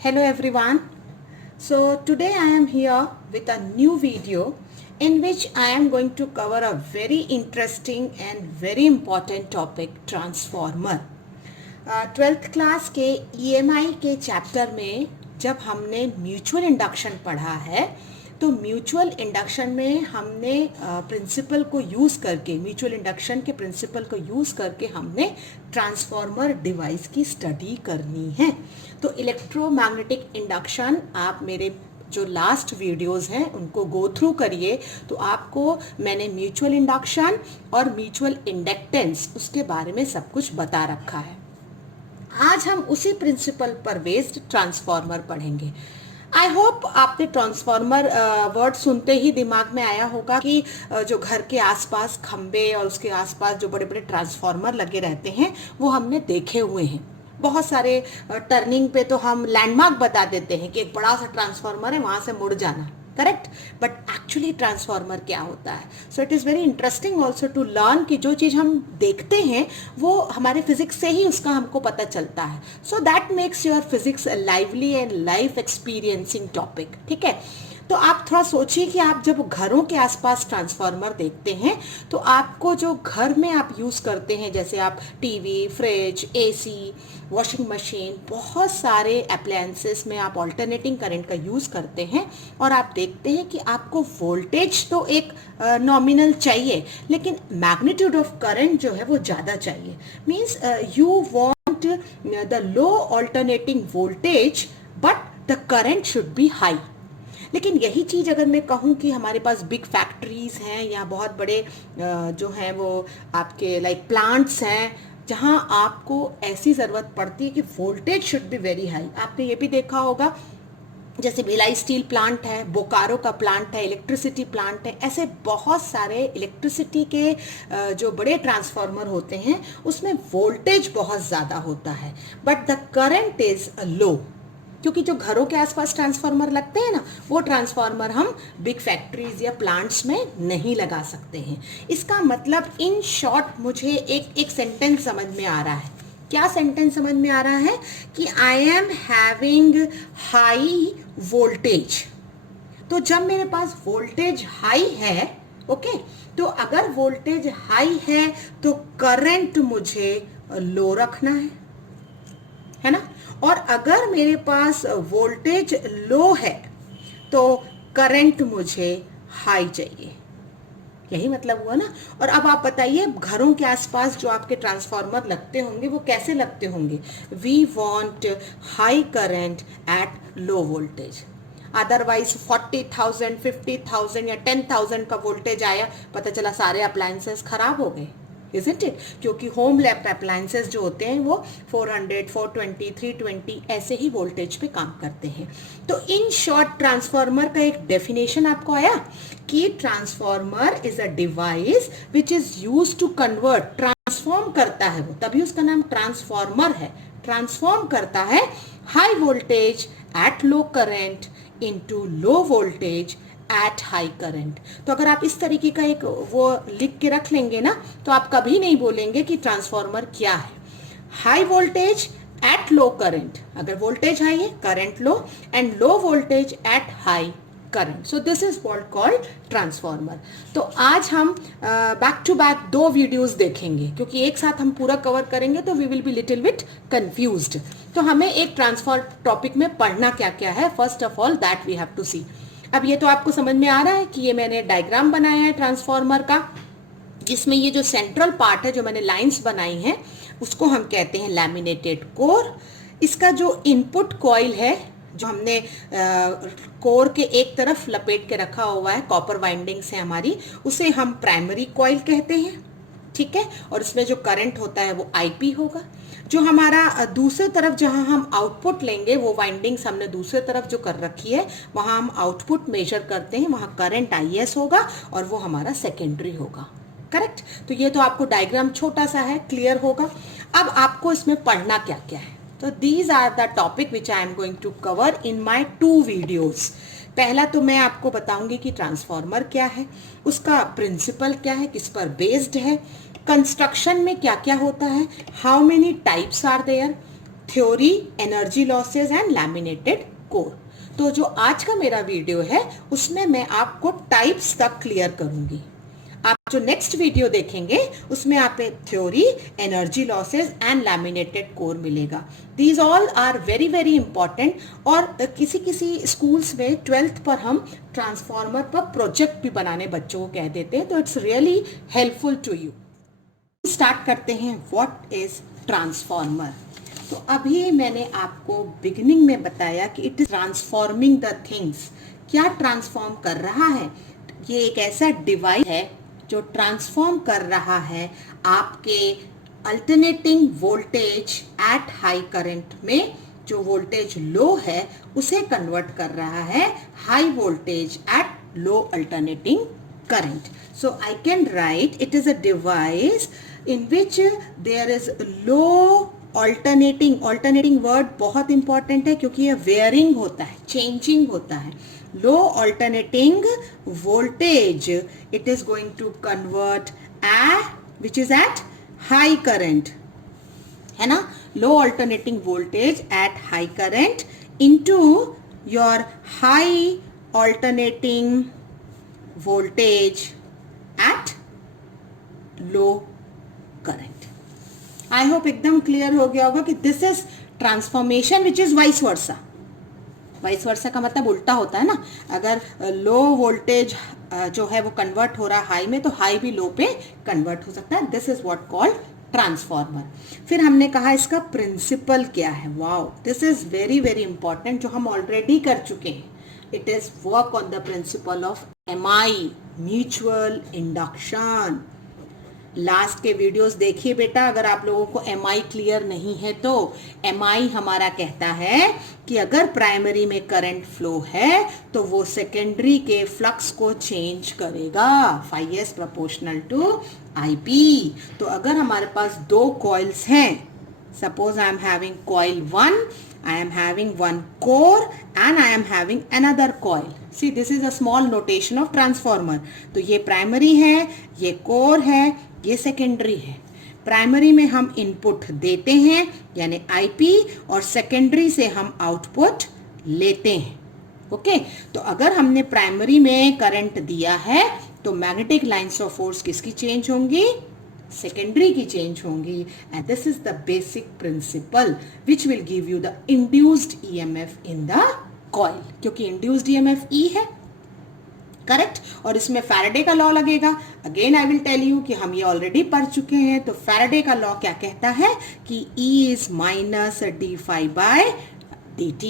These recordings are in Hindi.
Hello everyone. So today I am here with a new video in which I am going to cover a very interesting and very important topic, transformer. 12th class के EMI के चैप्टर में जब हमने म्यूचुअल इंडक्शन पढ़ा है तो म्यूचुअल इंडक्शन में हमने प्रिंसिपल को यूज़ करके म्यूचुअल इंडक्शन के प्रिंसिपल को यूज़ करके हमने ट्रांसफॉर्मर डिवाइस की स्टडी करनी है। तो इलेक्ट्रोमैग्नेटिक इंडक्शन आप मेरे जो लास्ट वीडियोस हैं उनको गो थ्रू करिए, तो आपको मैंने म्यूचुअल इंडक्शन और म्यूचुअल इंडक्टेंस उसके बारे में सब कुछ बता रखा है। आज हम उसी प्रिंसिपल पर बेस्ड ट्रांसफॉर्मर पढ़ेंगे। आई होप आपने ट्रांसफॉर्मर वर्ड सुनते ही दिमाग में आया होगा कि जो घर के आसपास खंबे और उसके आसपास जो बड़े बड़े ट्रांसफॉर्मर लगे रहते हैं वो हमने देखे हुए हैं। बहुत सारे टर्निंग पे तो हम लैंडमार्क बता देते हैं कि एक बड़ा सा ट्रांसफॉर्मर है, वहाँ से मुड़ जाना, करेक्ट। बट एक्चुअली ट्रांसफॉर्मर क्या होता है? So it is very interesting also to learn कि जो चीज़ हम देखते हैं वो हमारे फिजिक्स से ही उसका हमको पता चलता है। So that makes your physics lively and life experiencing topic. ठीक है, तो आप थोड़ा सोचिए कि आप जब घरों के आसपास ट्रांसफार्मर देखते हैं तो आपको जो घर में आप यूज़ करते हैं, जैसे आप TV, fridge, AC, washing machine, बहुत सारे अप्लायंसेस में आप ऑल्टरनेटिंग करंट का यूज़ करते हैं और आप देखते हैं कि आपको वोल्टेज तो एक नॉमिनल चाहिए लेकिन मैग्नीट्यूड ऑफ करंट जो है वो ज़्यादा चाहिए। Means you want the low alternating voltage but the current should be high. लेकिन यही चीज़ अगर मैं कहूँ कि हमारे पास बिग फैक्ट्रीज़ हैं या बहुत बड़े जो हैं वो आपके लाइक प्लांट्स हैं जहाँ आपको ऐसी ज़रूरत पड़ती है कि voltage should be very high. आपने ये भी देखा होगा, जैसे भिलाई स्टील प्लांट है, बोकारो का प्लांट है, इलेक्ट्रिसिटी प्लांट है, ऐसे बहुत सारे इलेक्ट्रिसिटी के जो बड़े ट्रांसफार्मर होते हैं उसमें वोल्टेज बहुत ज़्यादा होता है but the current is low. क्योंकि जो घरों के आसपास ट्रांसफार्मर लगते हैं ना, वो ट्रांसफार्मर हम बिग फैक्ट्रीज या प्लांट्स में नहीं लगा सकते हैं। इसका मतलब इन शॉर्ट मुझे एक सेंटेंस समझ में आ रहा है। क्या सेंटेंस समझ में आ रहा है? कि I am having high voltage. तो जब मेरे पास वोल्टेज हाई है, ओके, तो अगर वोल्टेज हाई है तो करंट मुझे लो रखना है ना। और अगर मेरे पास वोल्टेज लो है तो करंट मुझे हाई चाहिए। यही मतलब हुआ ना। और अब आप बताइए, घरों के आसपास जो आपके ट्रांसफार्मर लगते होंगे वो कैसे लगते होंगे? We want high current at low voltage. Otherwise 40,000, 50,000 या 10,000 का वोल्टेज आया, पता चला सारे अप्लायंसेस खराब हो गए, isn't it? क्योंकि होम लैप अप्लायंसेस जो होते हैं वो 400, 420, 320 ऐसे ही वोल्टेज पे काम करते हैं। तो इन शॉर्ट ट्रांसफार्मर का एक डेफिनेशन आपको आया कि transformer is a device which is used to convert, transform करता है वो, तभी उसका नाम ट्रांसफार्मर है। ट्रांसफॉर्म करता है high voltage at low current into low voltage at high current. तो अगर आप इस तरीके का एक वो लिख के रख लेंगे ना तो आप कभी नहीं बोलेंगे कि ट्रांसफार्मर क्या है। High voltage at low current, अगर वोल्टेज हाई है current low, and low voltage at high current. So this is what called transformer. तो आज हम बैक टू बैक 2 वीडियोस देखेंगे, क्योंकि एक साथ हम पूरा कवर करेंगे तो we will be little bit confused. तो हमें एक ट्रांसफार्मर टॉपिक में पढ़ना क्या क्या है, first of all that we have to see. अब ये तो आपको समझ में आ रहा है कि ये मैंने डायग्राम बनाया है ट्रांसफार्मर का, जिसमें ये जो सेंट्रल पार्ट है जो मैंने लाइंस बनाई हैं उसको हम कहते हैं लैमिनेटेड कोर। इसका जो इनपुट कॉइल है जो हमने कोर के एक तरफ लपेट के रखा हुआ है, कॉपर वाइंडिंग्स है हमारी, उसे हम प्राइमरी कॉइल कहते हैं। ठीक है, और इसमें जो करंट होता है वो आईपी होगा। जो हमारा दूसरे तरफ जहां हम आउटपुट लेंगे, वो वाइंडिंग्स हमने दूसरे तरफ जो कर रखी है वहां हम आउटपुट मेजर करते हैं, वहां करंट आईएस होगा और वो हमारा सेकेंडरी होगा, करेक्ट। तो ये तो आपको डायग्राम छोटा सा है, क्लियर होगा। अब आपको इसमें पढ़ना क्या क्या है, तो these are the topic which I am going to cover in my 2 videos. पहला तो मैं आपको बताऊंगी कि ट्रांसफार्मर क्या है, उसका प्रिंसिपल क्या है, किस पर बेस्ड है, कंस्ट्रक्शन में क्या क्या होता है, how many types are there, theory, energy losses and laminated core. तो जो आज का मेरा वीडियो है उसमें मैं आपको टाइप्स तक क्लियर करूंगी। आप जो नेक्स्ट वीडियो देखेंगे उसमें आप theory, energy losses and laminated core मिलेगा। These all are very very important. और किसी किसी स्कूल्स में 12th पर हम ट्रांसफॉर्मर पर प्रोजेक्ट भी बनाने बच्चों को कह देते हैं, तो it's really helpful to you. Start करते हैं, व्हाट इज ट्रांसफॉर्मर। तो अभी मैंने आपको बिगिनिंग में बताया कि it is transforming the things. क्या ट्रांसफॉर्म कर रहा है? ये एक ऐसा डिवाइस है जो ट्रांसफॉर्म कर रहा है आपके alternating voltage at high current में, जो वोल्टेज लो है उसे कन्वर्ट कर रहा है high voltage at low alternating current. So I can write it is a device in which there is low alternating word बहुत important है क्योंकि ये varying होता है, changing होता है। low alternating voltage it is going to convert which is at high current, है ना, low alternating voltage at high current into your high alternating voltage at low current. I hope एकदम क्लियर हो गया होगा कि this is transformation which is vice versa. Vice versa का मतलब उल्टा होता है ना, अगर लो वोल्टेज जो है वो कन्वर्ट हो रहा है हाई में, तो हाई भी लो पे कन्वर्ट हो सकता है। This is what called transformer. फिर हमने कहा इसका प्रिंसिपल क्या है। Wow, this is very very important, जो हम ऑलरेडी कर चुके हैं। It is work on the principle of MI, mutual induction. Last के वीडियोस देखिए बेटा, अगर आप लोगों को MI क्लियर नहीं है तो। MI हमारा कहता है कि अगर प्राइमरी में करंट फ्लो है तो वो सेकेंडरी के फ्लक्स को चेंज करेगा, Φs प्रोपोर्शनल टू IP। तो अगर हमारे पास दो कॉइल्स हैं, suppose I am having coil 1, I am having one core and I am having another coil. See, this is a small notation of transformer. तो ये प्राइमरी है, ये कोर है, ये सेकेंडरी है। प्राइमरी में हम इनपुट देते हैं यानी IP, और सेकेंडरी से हम आउटपुट लेते हैं। ओके, तो अगर हमने प्राइमरी में करंट दिया है तो मैग्नेटिक लाइंस ऑफ फोर्स किसकी चेंज होंगी? सेकेंडरी की चेंज होंगी। And this is the basic principle which will give you the induced EMF in the coil, क्योंकि इंड्यूस्ड ईएमएफ ई है, करेक्ट। और इसमें फैराडे का लॉ लगेगा। Again I will tell you कि हम ये ऑलरेडी पढ़ चुके हैं। तो फैराडे का लॉ क्या कहता है कि E is minus d phi by dt।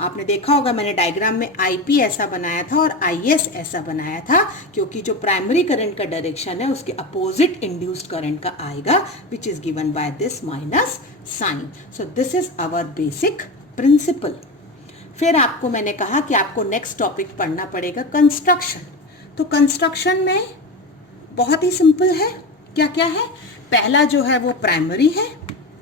आपने देखा होगा मैंने डायग्राम में IP ऐसा बनाया था और IS ऐसा बनाया था, क्योंकि जो प्राइमरी करंट का डायरेक्शन है उसके अपोजिट इंड्यूस्ड करंट का आएगा, which is given by this minus sign. So this is our basic principle. फिर आपको मैंने कहा कि आपको नेक्स्ट टॉपिक पढ़ना पड़ेगा कंस्ट्रक्शन। तो कंस्ट्रक्शन में बहुत ही सिंपल है। क्या क्या है? पहला जो है वो प्राइमरी है,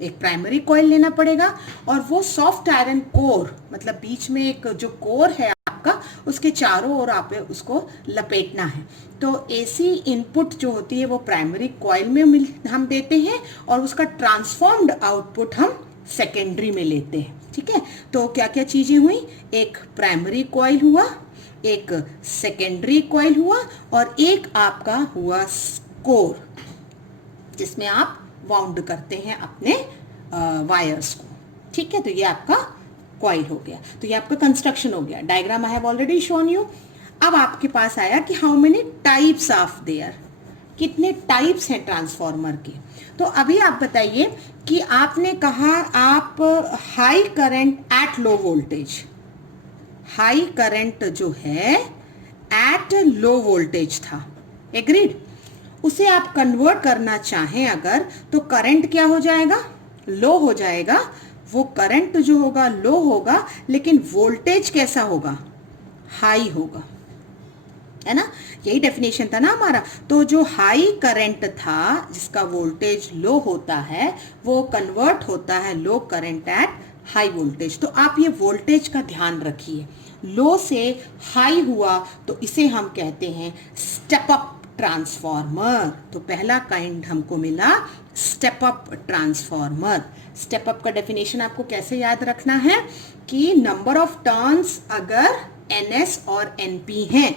एक प्राइमरी कॉइल लेना पड़ेगा, और वो सॉफ्ट आयरन कोर, मतलब बीच में एक जो कोर है आपका, उसके चारों ओर आप उसको लपेटना है। तो AC इनपुट जो होती है वो प्राइमरी कॉइल में हम देते हैं, और उसका ट्रांसफॉर्म्ड आउटपुट हम सेकेंडरी में लेते हैं। ठीक है, तो क्या क्या चीजें हुई? एक प्राइमरी कॉइल हुआ, एक सेकेंडरी कॉइल हुआ, और एक आपका हुआ कोर, जिसमें आप वाउंड करते हैं अपने वायर्स को। ठीक है, तो ये आपका कॉइल हो गया। तो ये आपका कंस्ट्रक्शन हो गया। Diagram I have already shown you. अब आपके पास आया कि how many types of their, कितने टाइप्स हैं ट्रांसफॉर्मर के। तो अभी आप बताइए कि आपने कहा आप high current at low voltage, high current जो है एट लो वोल्टेज था, एग्रीड। उसे आप कन्वर्ट करना चाहें अगर, तो करंट क्या हो जाएगा? लो हो जाएगा। वो करंट जो होगा लो होगा, लेकिन वोल्टेज कैसा होगा? हाई होगा, है ना। यही डेफिनेशन था ना हमारा। तो जो हाई करंट था जिसका वोल्टेज लो होता है, वो कन्वर्ट होता है लो करंट एट हाई वोल्टेज। तो आप ये वोल्टेज का ध्यान रखिए। लो से हाई हुआ तो इसे हम कहते हैं स्टेप अप ट्रांसफॉर्मर। तो पहला काइंड हमको मिला step up transformer. Step up का डेफिनेशन आपको कैसे याद रखना है कि नंबर ऑफ टर्न्स अगर ns और np हैं,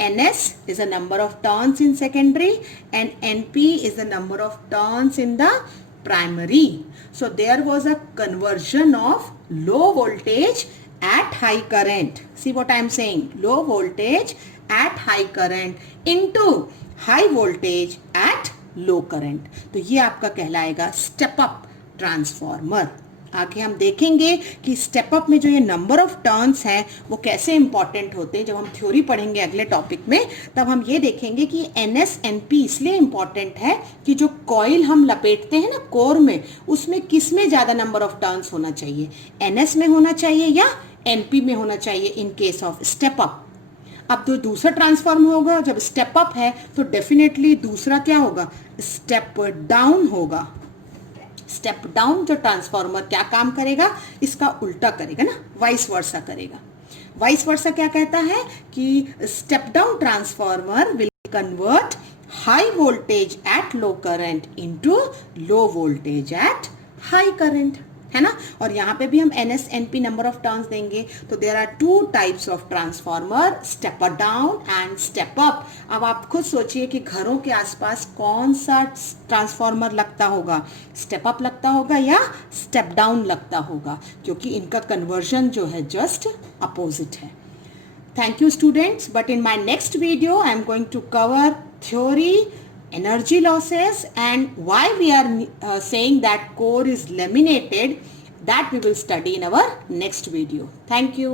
ns is a number of turns in secondary and np is the number of turns in the primary. So there was a conversion of low voltage at high current. See what I am saying? Low voltage at high current into high voltage at low current. तो ये आपका कहलाएगा स्टेप अप ट्रांसफॉर्मर। आगे हम देखेंगे कि स्टेप अप में जो ये नंबर ऑफ टर्न्स हैं वो कैसे इंपॉर्टेंट होते हैं। जब हम थ्योरी पढ़ेंगे अगले टॉपिक में तब हम ये देखेंगे कि एनएस एनपी इसलिए इंपॉर्टेंट है कि जो कॉइल हम लपेटते हैं ना कोर में, उसमें किस में ज़्यादा नंबर ऑफ टर्न्स होना चाहिए, एनएस में होना चाहिए या एनपी में होना चाहिए in case of step up. अब जो दूसरा ट्रांसफॉर्म होगा जब स्टेप अप है तो डेफिनेटली दूसरा क्या होगा, स्टेप डाउन होगा। स्टेप डाउन जो ट्रांसफॉर्मर क्या काम करेगा, इसका उल्टा करेगा ना, वाइस वर्सा करेगा। वाइस वर्सा क्या कहता है कि step down transformer will convert high voltage at low current into low voltage at high current, है ना। और यहाँ पे भी हम NS NP number of turns देंगे। तो there are two types of transformer, step down and step up. अब आप खुद सोचिए कि घरों के आसपास कौन सा ट्रांसफॉर्मर लगता होगा, स्टेप अप लगता होगा या स्टेप डाउन लगता होगा, क्योंकि इनका कन्वर्जन जो है जस्ट अपोजिट है। Thank you students, but in my next video I am going to cover theory, energy losses and why we are saying that core is laminated. That we will study in our next video. Thank you.